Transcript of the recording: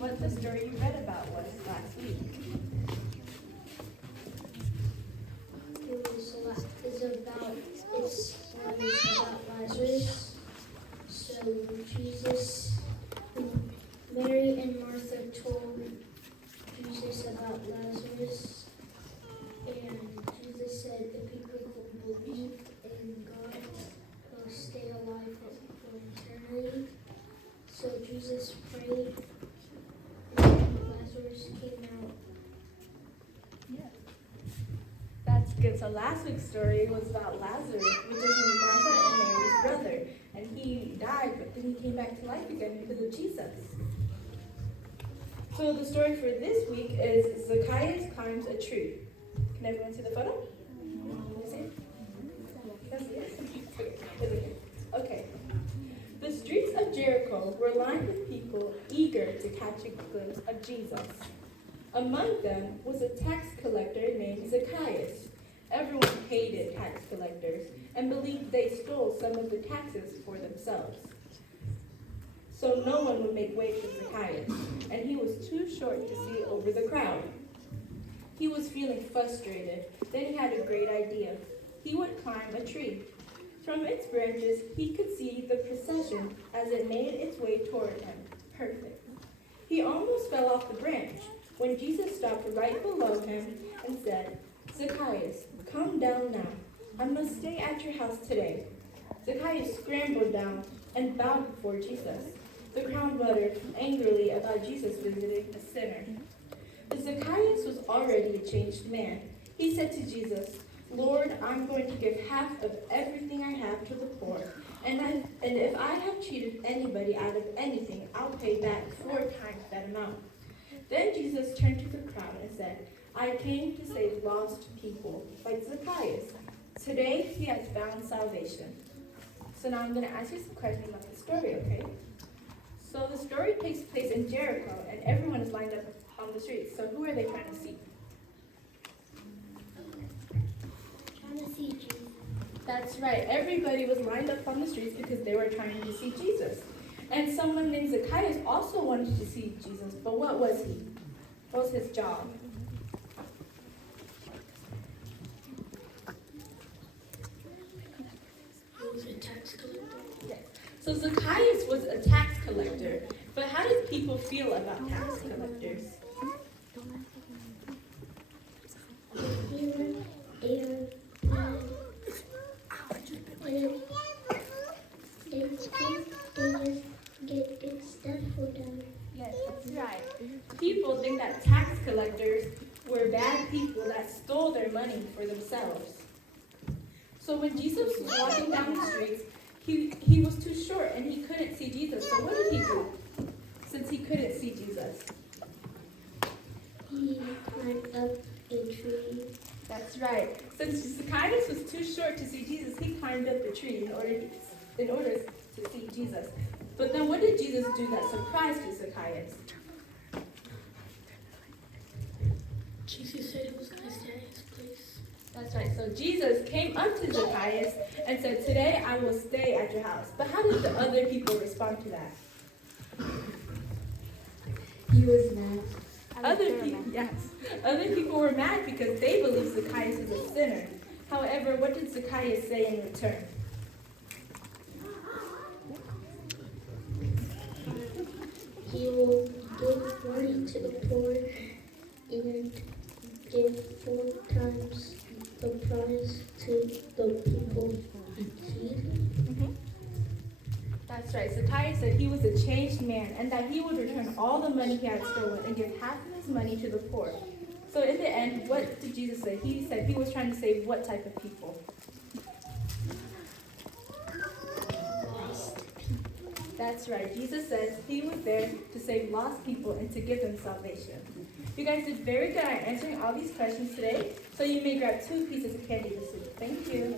what the story you read about was last week. It's about Lazarus. So Jesus, Mary and Martha told Jesus about Lazarus, and Jesus said the people who believe in God will stay alive for eternity. So Jesus prayed, and Lazarus came out. That's good. So last week's story was about Lazarus, which is Martha and Mary's brother. And he died, but then he came back to life again because of Jesus. So the story for this week is Zacchaeus climbs a tree. Can everyone see the photo? Can you see it? Yes, yes. Okay. The streets of Jericho were lined with people eager to catch a glimpse of Jesus. Among them was a tax collector named Zacchaeus. Everyone hated tax collectors and believed they stole some of the taxes for themselves. So no one would make way for Zacchaeus, and he was too short to see over the crowd. He was feeling frustrated. Then he had a great idea. He would climb a tree. From its branches, he could see the procession as it made its way toward him. Perfect. He almost fell off the branch when Jesus stopped right below him and said, "Zacchaeus, come down now. I must stay at your house today." Zacchaeus scrambled down and bowed before Jesus. The crowd muttered angrily about Jesus visiting a sinner. But Zacchaeus was already a changed man. He said to Jesus, "Lord, I'm going to give half of everything I have to the poor. And if I have cheated anybody out of anything, I'll pay back 4 times that amount." Then Jesus turned to the crowd and said, "I came to save lost people, like Zacchaeus. Today he has found salvation." So now I'm going to ask you some questions about the story, okay? So the story takes place in Jericho, and everyone is lined up on the streets. So who are they trying to see? Trying to see Jesus. That's right. Everybody was lined up on the streets because they were trying to see Jesus. And someone named Zacchaeus also wanted to see Jesus, but what was he? What was his job? He was a tax collector. Yes. So Zacchaeus was a tax collector, but how did people feel about tax collectors? Get stuff for them. Yes, that's right. People think that tax collectors were bad people that stole their money for themselves. So when Jesus was walking down the streets, he was too short and he couldn't see Jesus. So what did he do since he couldn't see Jesus? He climbed up a tree. That's right. Since Zacchaeus was too short to see Jesus, he climbed up the tree in order to see Jesus. But then what did Jesus do that surprised Zacchaeus? Jesus said he was going to stay at his place. That's right. So Jesus came up to Zacchaeus and said, "Today I will stay at your house." But how did the other people respond to that? He was mad. Other people were mad because they believed Zacchaeus was a sinner. However, what did Zacchaeus say in return? He will give money to the poor and give 4 times the price to the people he feed. That's right. Zacchaeus said he was a changed man and that he would return all the money he had stolen and give half of his money to the poor. So in the end, what did Jesus say? He said he was trying to save what type of people? That's right. Jesus says he was there to save lost people and to give them salvation. You guys did very good at answering all these questions today, so you may grab 2 pieces of candy this week. Thank you.